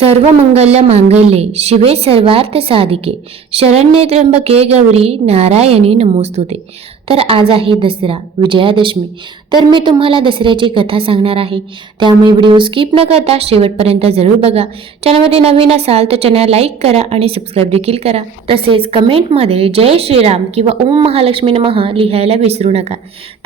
सर्व मंगल्य मांगल्ये शिवे सर्वार्थ साधिके शरण्ये त्र्यंबके गौरी नारायणी नमोस्तुते। तर आज आहे दसरा विजयादशमी। तर मी तुम्हाला दसऱ्याची कथा सांगणार आहे, त्यामुळे व्हिडिओ स्किप न करता शेवटपर्यंत जरूर बघा। चॅनलमध्ये नवीन असाल तर चॅनल लाईक करा आणि सबस्क्राईब देखील करा। तसेच कमेंटमध्ये जय श्रीराम किंवा ओम महालक्ष्मी नमः लिहायला विसरू नका।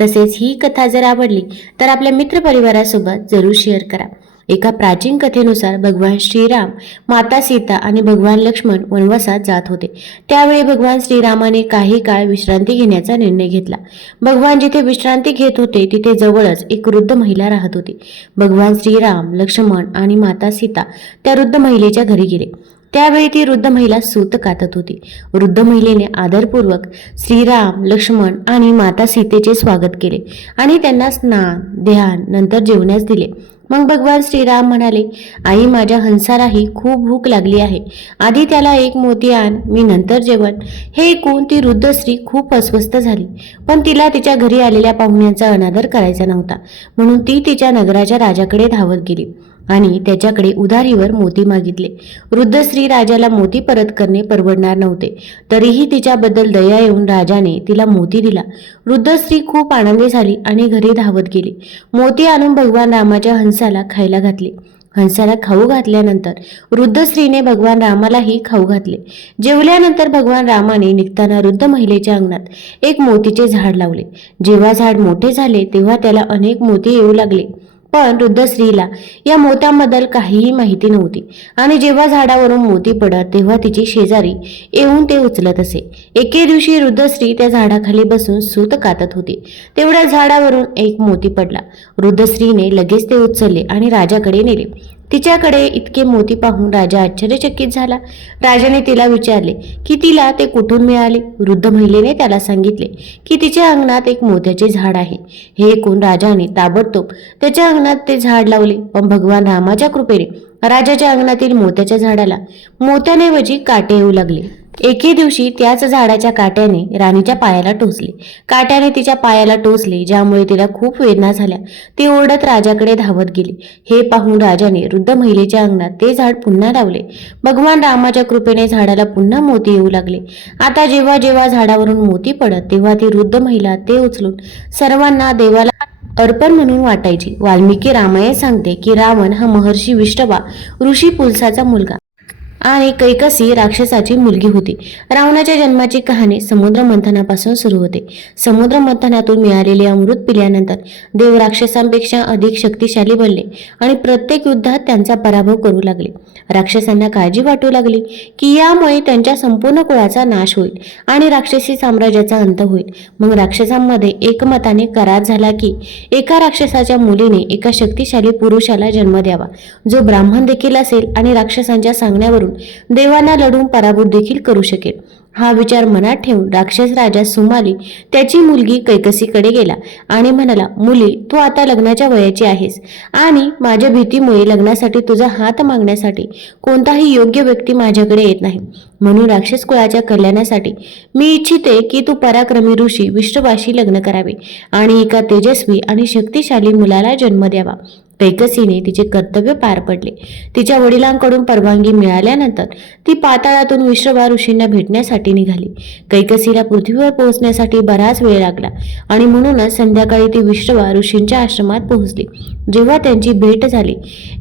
तसेच ही कथा जर आवडली तर आपल्या मित्रपरिवारासोबत जरूर शेअर करा। एका प्राचीन कथेनुसार भगवान श्रीराम, माता सीता आणि भगवान लक्ष्मण वनवासात जात होते। त्यावेळी भगवान श्रीरामाने काही काळ विश्रांती घेण्याचा निर्णय घेतला। भगवान जिथे विश्रांती घेत होते तिथे जवळच एक वृद्ध महिला राहत होती। भगवान श्रीराम, लक्ष्मण आणि माता सीता त्या वृद्ध महिलेच्या घरी गेले। त्यावेळी ती वृद्ध महिला सूत कातत होती। वृद्ध महिलेने आदरपूर्वक श्रीराम, लक्ष्मण आणि माता सीतेचे स्वागत केले आणि त्यांना स्नान, ध्यान नंतर जेवण्यास दिले। मग भगवान श्रीराम म्हणाले, आई, माझ्या हंसालाही खूप भूक लागली आहे, आधी त्याला एक मोती आण, मी नंतर जेवण। हे ऐकून ती वृद्ध स्त्री खूप अस्वस्थ झाली, पण तिला तिच्या घरी आलेल्या पाहुण्यांचा अनादर करायचा नव्हता, म्हणून ती तिच्या नगराच्या राजाकडे धावत गेली आणि त्याच्याकडे उधारीवर मोती मागितले। वृद्ध स्त्री राजाला मोती परत करणे परवडणार नव्हते, तरीही तिच्याबद्दल दया येऊन राजाने तिला मोती दिला। वृद्ध स्त्री खूप आनंदी झाली आणि घरी धावत गेली। मोती आणून भगवान रामाच्या हंसाला खायला घातले। हंसाला खाऊ घातल्यानंतर वृद्ध स्त्रीने भगवान रामालाही खाऊ घातले। जेवल्यानंतर भगवान रामाने निघताना वृद्ध महिलेच्या अंगणात एक मोतीचे झाड लावले। जेव्हा झाड मोठे झाले तेव्हा त्याला अनेक मोती येऊ लागले, पण वृद्ध स्त्रीला या मोत्यांबद्दल काहीही माहिती नव्हती आणि जेव्हा झाडावरून मोती पडत तेव्हा तिची शेजारी येऊन ते उचलत असे। एके दिवशी वृद्ध स्त्री त्या झाडाखाली बसून सूत कातत होती, तेवढ्या झाडावरून एक मोती पडला। वृद्ध स्त्रीने लगेच ते उचलले आणि राजाकडे नेले। तिच्याकडे इतके मोती पाहून राजा आश्चर्यचकित झाला। राजाने तिला विचारले की तिला ते कुठून मिळाले। वृद्ध महिलेने त्याला सांगितले की तिच्या अंगणात एक मोत्याचे झाड आहे। हे ऐकून राजाने ताबडतोब त्याच्या अंगणात ते झाड लावले, पण भगवान रामाच्या कृपेने राजाच्या अंगणातील मोत्याच्या झाडाला मोत्याऐवजी काटे येऊ लागले। एके दिवशी त्याच झाडाच्या काट्याने राणीच्या पायाला टोचले। काट्याने तिच्या पायाला टोचले, ज्यामुळे तिला खूप वेदना झाल्या। ती ओरडत राजाकडे धावत गेली। हे पाहून राजाने वृद्ध महिलेच्या अंगणात ते झाड पुन्हा लावले। भगवान रामाच्या कृपेने झाडाला पुन्हा मोती येऊ लागले। आता जेव्हा जेव्हा झाडावरून मोती पडत तेव्हा ती वृद्ध महिला ते उचलून सर्वांना देवाला अर्पण म्हणून वाटायची। वाल्मिकी रामायण सांगते की रावण हा महर्षी विष्टवा ऋषी पुलसाचा मुलगा आणि कैकसी राक्षसाची मुलगी होती। रावणाच्या जन्माची कहाणी समुद्र मंथनापासून सुरू होते। समुद्र मंथनातून मिळालेले अमृत पिल्यानंतर देव राक्षसांपेक्षा अधिक शक्तिशाली बनले आणि प्रत्येक युद्धात त्यांचा पराभव करू लागले। राक्षसांना काळजी वाटू लागली की यामुळे त्यांच्या संपूर्ण कुळाचा नाश होईल आणि राक्षसी साम्राज्याचा अंत होईल। मग राक्षसांमध्ये एकमताने करार झाला की एका राक्षसाच्या मुलीने एका शक्तिशाली पुरुषाला जन्म द्यावा, जो ब्राह्मण देखील असेल आणि राक्षसांच्या सांगण्यावरून देवांना लढून पराभूत देखील करू शकेल। हा विचार मनात ठेवून राक्षस राजा सुमाली त्याची मुलगी कैकसीकडे गेला आणि म्हणाला, मुली, तू आता लग्नाच्या वयाची आहेस आणि माझ्या भीतीमुळे लग्नासाठी तुझा हात मागण्यासाठी कोणताही योग्य व्यक्ती माझ्याकडे येत नाही, म्हणून राक्षस कुळाच्या कल्याणासाठी मी इच्छिते की तू पराक्रमी ऋषी विष्टवाशी लग्न करावे आणि एका तेजस्वी आणि शक्तिशाली मुलाला जन्म द्यावा। कैकसीने तिचे कर्तव्य पार पडले। तिच्या वडिलांकडून परवानगी मिळाल्यानंतर ती पाताळातून विश्रवा ऋषींना भेटण्यासाठी निघाली। कैकसीला पृथ्वीवर पोहोचण्यासाठी बराच वेळ लागला आणि म्हणूनच संध्याकाळी ती विश्रवा ऋषींच्या आश्रमात पोहोचली। जेव्हा त्यांची भेट झाली,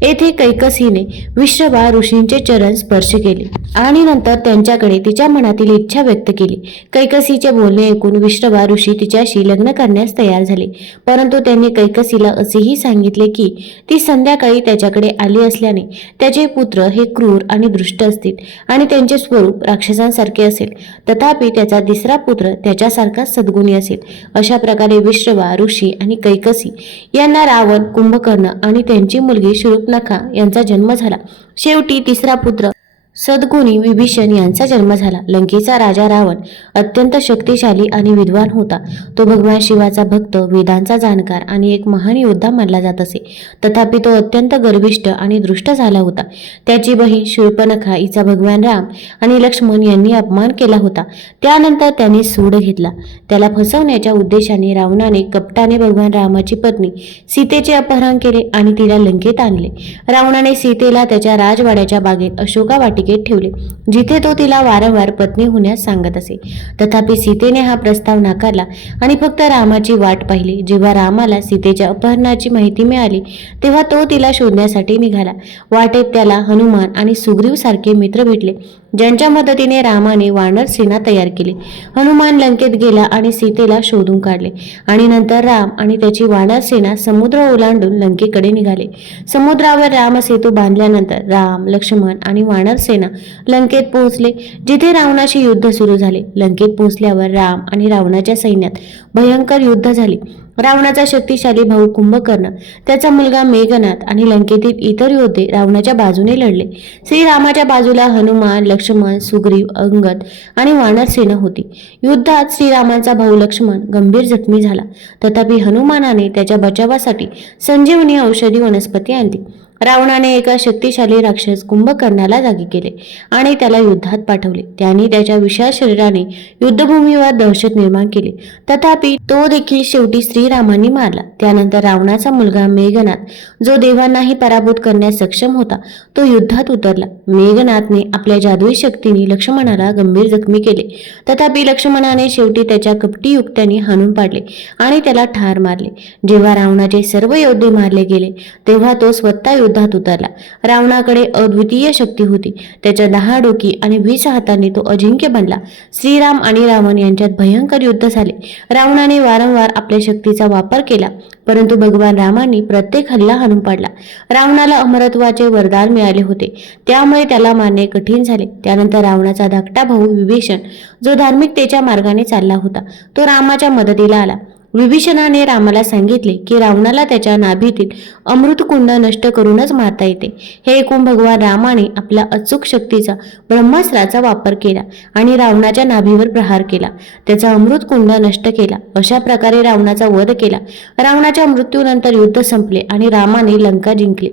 येथे कैकसीने विश्रवा ऋषींचे चरण स्पर्श केले आणि नंतर त्यांच्याकडे तिच्या मनातील इच्छा व्यक्त केली। कैकसीचे बोलणे ऐकून विश्रवा ऋषी तिच्याशी लग्न करण्यास तयार झाले, परंतु त्यांनी कैकसीला असेही सांगितले की ती संध्याकाळी त्याच्याकडे आली असल्याने त्याचे पुत्र हे क्रूर आणि दुष्ट असतील आणि त्यांचे स्वरूप राक्षसांसारखे असेल, तथापि त्याचा तिसरा पुत्र त्याच्यासारखा सद्गुणी असेल। अशा प्रकारे विश्रवा ऋषी आणि कैकसी यांना रावण, कुंभकर्ण आणि त्यांची मुलगी शूर्पणखा यांचा जन्म झाला। शेवटी तिसरा पुत्र सद्गुणी विभीषण यांचा जन्म झाला. लंकेचा राजा रावण अत्यंत शक्तिशाली आणि विद्वान होता. तो भगवान शिवाचा भक्त, वेदांचा जाणकार आणि एक महान योद्धा मानला जात असे. तथापि तो अत्यंत गर्विष्ठ आणि दृष्ट झाला होता. त्याची बहीण शूर्पणखा हिचा भगवान राम आणि लक्ष्मण यांनी अपमान केला होता. त्यानंतर त्याने सूड घेतला. त्याला फसवण्याच्या उद्देशाने रावणाने कपटाने भगवान रामाची पत्नी सीतेचे अपहरण केले आणि तिला लंकेत आणले. रावणाने सीतेला त्याच्या राजवाड्याच्या बागेत अशोका वाटिकेत ठेवले, जिथे तो तिला वारंवार पत्नी होण्यास सांगत असे. तथापि सीतेने हा प्रस्ताव नाकारला आणि फक्त रामाची वाट पाहिली. जेव्हा रामाला सीतेच्या अपहरणाची माहिती मिळाली तेव्हा तो तिला शोधण्यासाठी निघाला. वाटेत त्याला हनुमान आणि सुग्रीव सारखे मित्र भेटले, ज्यांच्या मदतीने रामाने वानर सेना तयार केली. हनुमान लंकेत गेला आणि सीतेला शोधून काढले आणि नंतर राम आणि त्याची वानर सेना समुद्र ओलांडून लंकेकडे निघाले. समुद्रावर राम सेतू बांधल्यानंतर राम, लक्ष्मण आणि वानर सेना लंकेत पोहोचले, जिथे रावणाशी युद्ध सुरू झाले. लंकेत पोहोचल्यावर राम आणि रावणाच्या सैन्यात भयंकर युद्ध झाले. रावणाचा शक्तिशाली भाऊ कुंभकर्ण, त्याचा मुलगा मेघनाथ आणि लंकेतील इतर योद्धे रावणाच्या बाजूने लढले. श्रीरामाच्या बाजूला हनुमान, लक्ष्मण, सुग्रीव, अंगद आणि वानर सेना होती. युद्धात श्रीरामांचा भाऊ लक्ष्मण गंभीर जखमी झाला. तथापि हनुमानाने त्याच्या बचावासाठी संजीवनी औषधी वनस्पती आणली. रावणाने एका शक्तिशाली राक्षस कुंभकर्णाला जागी केले आणि त्याला युद्धात पाठवले. त्याने त्याच्या विशाल शरीराने युद्धभूमीवर दहशत निर्माण केली. तथापि तो देखील शेवटी श्रीरामांनी मारला. त्यानंतर रावणाचा मुलगा मेघनाथ, जो देवांनाही पराभूत करण्यास सक्षम होता, तो युद्धात उतरला. मेघनाथने आपल्या जादुई शक्तीने लक्ष्मणाला गंभीर जखमी केले. तथापि लक्ष्मणाने शेवटी त्याच्या कपटी युक्त्याने हाणून पाडले आणि त्याला ठार मारले. जेव्हा रावणाचे सर्व योद्धे मारले गेले तेव्हा तो स्वतः युद्धात उतरला. रावणाकडे अद्वितीय शक्ती होती. त्याच्या 10 डोकी आणि 20 हातांनी तो अजिंक्य बनला. श्रीराम आणि रावण यांच्यात भयंकर युद्ध झाले. रावणाने वारंवार आपल्या शक्तीचा वापर केला, परंतु भगवान रामांनी प्रत्येक हल्ला हाणून पाडला. रावणाला अमरत्वाचे वरदान मिळाले होते, त्यामुळे त्याला मारणे कठीण झाले. त्यानंतर रावणाचा धाकटा भाऊ विभीषण, जो धार्मिकतेच्या मार्गाने चालला होता, तो रामाच्या मदतीला आला. विभीषणाने रामाला सांगितले की रावणाला त्याच्या नाभीतील अमृतकुंड नष्ट करूनच मारता येते. हे ऐकून भगवान रामाने आपल्या अचूक शक्तीचा ब्रह्मास्त्राचा वापर केला आणि रावणाच्या नाभीवर प्रहार केला. त्याचा अमृतकुंड नष्ट केला. अशा प्रकारे रावणाचा वध केला. रावणाच्या मृत्यूनंतर युद्ध संपले आणि रामाने लंका जिंकली.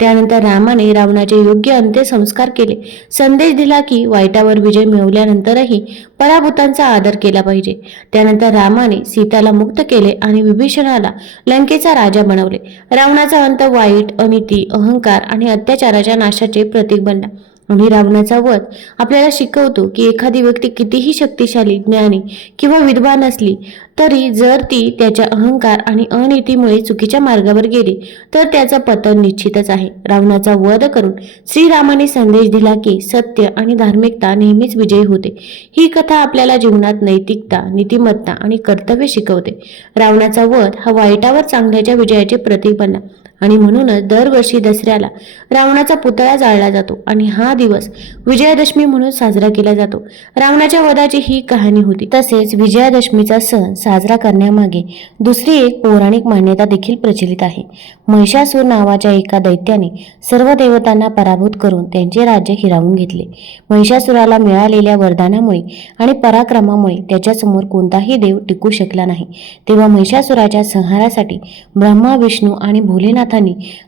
त्यानंतर रामाने रावणाचे योग्य अंत्यसंस्कार केले. संदेश दिला की वाईटावर विजय मिळवल्यानंतरही पराभूतांचा आदर केला पाहिजे. त्यानंतर रामाने सीताला मुक्त केले आणि विभीषणाला लंकेचा राजा बनवले. रावणाचा अंत वाईट, अनिती, अहंकार आणि अत्याचाराच्या नाशाचे प्रतीक बनला. आणि रावणाचा वध आपल्याला शिकवतो की एखादी व्यक्ती कितीही शक्तिशाली, ज्ञानी किंवा विद्वान असली तरी जर ती त्याच्या अहंकार आणि अनितीमुळे चुकीच्या मार्गावर गेली तर त्याचं पतन निश्चितच आहे. रावणाचा वध करून श्रीरामाने संदेश दिला की सत्य आणि धार्मिकता नेहमीच विजयी होते. ही कथा आपल्याला जीवनात नैतिकता, नीतिमत्ता आणि कर्तव्य शिकवते. रावणाचा वध हा वाईटावर चांगल्याच्या विजयाचे प्रतीक बनला आणि म्हणूनच दरवर्षी दसऱ्याला रावणाचा पुतळा जाळला जातो आणि हा दिवस विजयादशमी म्हणून साजरा केला जातो. रावणाच्या वधाची ही कहाणी होती. तसेच विजयादशमीचा सण साजरा करण्यामागे दुसरी एक पौराणिक मान्यता देखील प्रचलित आहे. महिषासूर नावाच्या एका दैत्याने सर्व देवतांना पराभूत करून त्यांचे राज्य हिरावून घेतले. महिषासुराला मिळालेल्या वरदानामुळे आणि पराक्रमामुळे त्याच्यासमोर कोणताही देव टिकू शकला नाही. तेव्हा महिषासुराच्या संहारासाठी ब्रह्मा, विष्णू आणि भोलेनाथांनी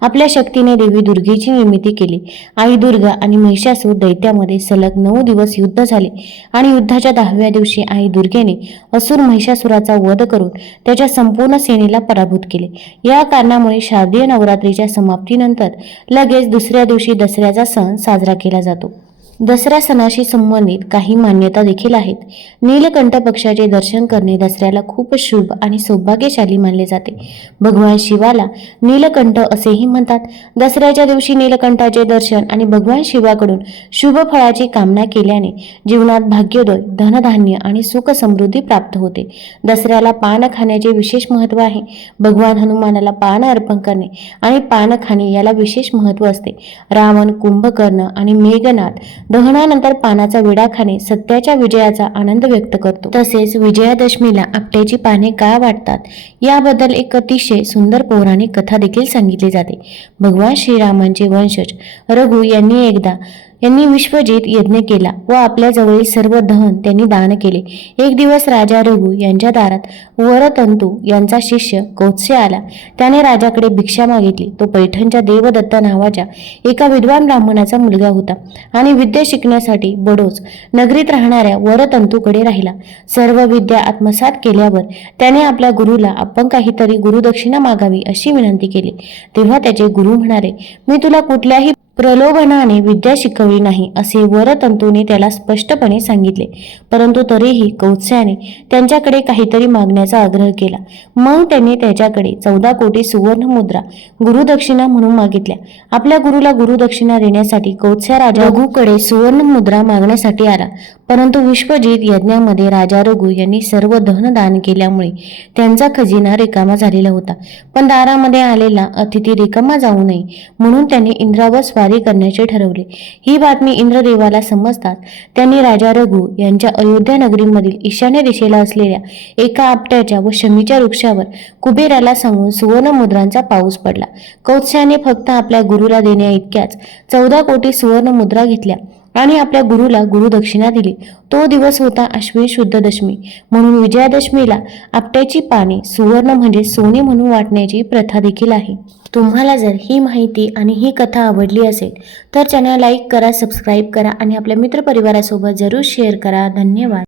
आपल्या शक्तीने देवी दुर्गेची निर्मिती केली. आई दुर्गा आणि महिषासूर दैत्यामध्ये सलग 9 दिवस युद्ध झाले आणि युद्धाच्या 10व्या दिवशी आई दुर्गेने असुर महिषासुराचा वध करून त्याच्या संपूर्ण सेनेला पराभूत केले. या कारणामुळे शारदीय नवरात्रीच्या समाप्तीनंतर लगेच दुसऱ्या दिवशी दसऱ्याचा सण साजरा केला जातो. दसरा सणाशी संबंधित काही मान्यता देखील आहेत. नीलकंठ पक्षाचे दर्शन करणे दसऱ्याला खूप शुभ आणि सौभाग्यशाली मानले जाते. भगवान शिवाला नीलकंठ असेही म्हणतात. दसऱ्याच्या दिवशी नीलकंठाचे दर्शन आणि भगवान शिवाकडून शुभ फळाची कामना केल्याने जीवनात भाग्योदय, धनधान्य आणि सुख समृद्धी प्राप्त होते. दसऱ्याला पान खाण्याचे विशेष महत्त्व आहे. भगवान हनुमानाला पान अर्पण करणे आणि पान खाणे याला विशेष महत्त्व असते. रावण, कुंभकर्ण आणि मेघनाथ दहनानंतर पानाचा विडा खाणे सत्याच्या विजयाचा आनंद व्यक्त करतो. तसेच विजयादशमीला आपट्याची पाने का वाटतात याबद्दल एक अतिशय सुंदर पौराणिक कथा देखील सांगितली जाते. भगवान श्रीरामांचे वंशज रघु यांनी एकदा यांनी विश्वजित यज्ञ केला व आपल्या जवळील सर्व धन त्यांनी दान केले. एक दिवस राजा रघु यांच्या दारात वरतंतू यांचा शिष्य कौत्स्य आला. त्याने राजाकडे भिक्षा मागितली. तो पैठणच्या देवदत्त नावाच्या एका विद्वान ब्राह्मणाचा मुलगा होता आणि विद्या शिकण्यासाठी बडोच नगरीत राहणाऱ्या वरतंतूकडे राहिला. सर्व विद्या आत्मसात केल्यावर त्याने आपल्या गुरुला आपण काहीतरी गुरुदक्षिणा मागावी अशी विनंती केली. तेव्हा त्याचे गुरु म्हणाले, मी तुला कुठल्याही प्रलोभनाने विद्या शिकवली नाही असे वरतंतूने त्याला स्पष्टपणे सांगितले. परंतु तरीही कौत्स्याने त्यांच्याकडे काहीतरी मागण्याचा आग्रह केला. मग त्याने त्याच्याकडे 14 कोटी सुवर्ण मुद्रा गुरुदक्षिणा म्हणून मागितल्या. आपल्या गुरुला गुरुदक्षिणा देण्यासाठी कौत्स्य राजा रघुकडे सुवर्ण मुद्रा मागण्यासाठी आला. परंतु विश्वजित यज्ञामध्ये राजा रघु यांनी सर्व धन दान केल्यामुळे त्यांचा खजिना रिकामा झालेला होता. पण दारामध्ये आलेला अतिथी रिकामा जाऊ नये म्हणून त्यांनी इंद्रावर स्वारी करण्याचे ठरवले. ही बातमी इंद्रदेवाला समजताच त्यांनी राजा रघु यांच्या अयोध्या नगरीमधील ईशान्य दिशेला असलेल्या एका आपट्याच्या व शमीच्या वृक्षावर कुबेराला सांगून सुवर्ण मुद्रांचा पाऊस पडला. कौत्स्याने फक्त आपल्या गुरुला देण्या इतक्याच 14 कोटी सुवर्ण मुद्रा घेतल्या आणि आपल्या गुरुला गुरुदक्षिणा दिली. तो दिवस होता अश्विन शुद्ध दशमी. म्हणून विजयादशमीला आपट्याची पाने सुवर्ण म्हणजे सोने म्हणून वाटण्याची प्रथा देखील आहे. तुम्हाला जर ही माहिती आणि ही कथा आवडली असेल तर चॅनल लाईक करा, सबस्क्राईब करा आणि आपल्या मित्रपरिवारासोबत जरूर शेअर करा. धन्यवाद.